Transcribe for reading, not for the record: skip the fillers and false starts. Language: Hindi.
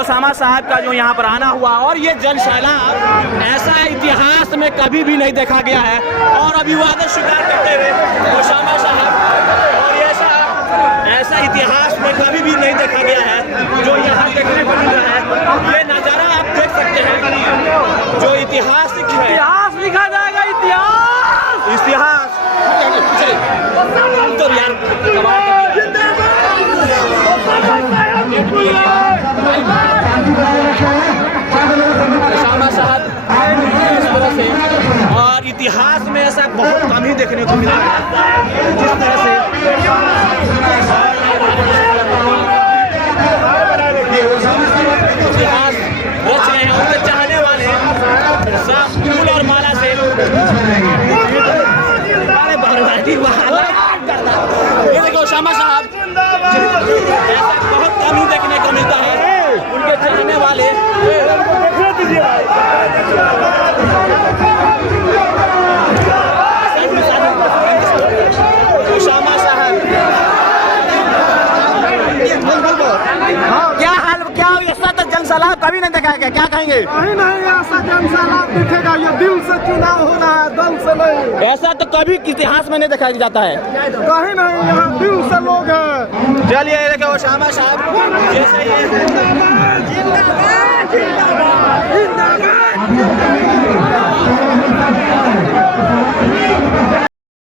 ओसामा साहब का जो यहाँ पर आना हुआ और ये जन सैलाब ऐसा इतिहास में कभी भी नहीं देखा गया है। और अभिवादन स्वीकार करते हुए ओसामा साहब, और ऐसा इतिहास में कभी भी नहीं देखा गया है जो यहाँ देखने को मिल रहा है। ये नज़ारा आप देख सकते हैं जो ऐतिहासिक है। इतिहास लिखा जाएगा, इतिहास। तो यार ओसामा साहब इस तरह से, और इतिहास में ऐसा बहुत कम ही देखने को मिला है जिस तरह से इतिहास रच रहे हैं। उनके चाहने वाले सब फूल और माला से ये देखो ओसामा साहब ऐसा बहुत कम ही देखने को मिलता है। उनके चाहने वाले ओसामा साहब क्या हाल, क्या ऐसा तो जनसैलाब कभी नहीं देखा है, क्या कहेंगे? कहीं नहीं ऐसा जनसैलाब दिखेगा। ये दिल से चुनाव हो रहा है, दल से नहीं। ऐसा तो कभी इतिहास में नहीं देखा जाता है। कहीं नहीं, यहाँ दिल से लोग हैं। चलिए देखो ओसामा साहब जैसे ये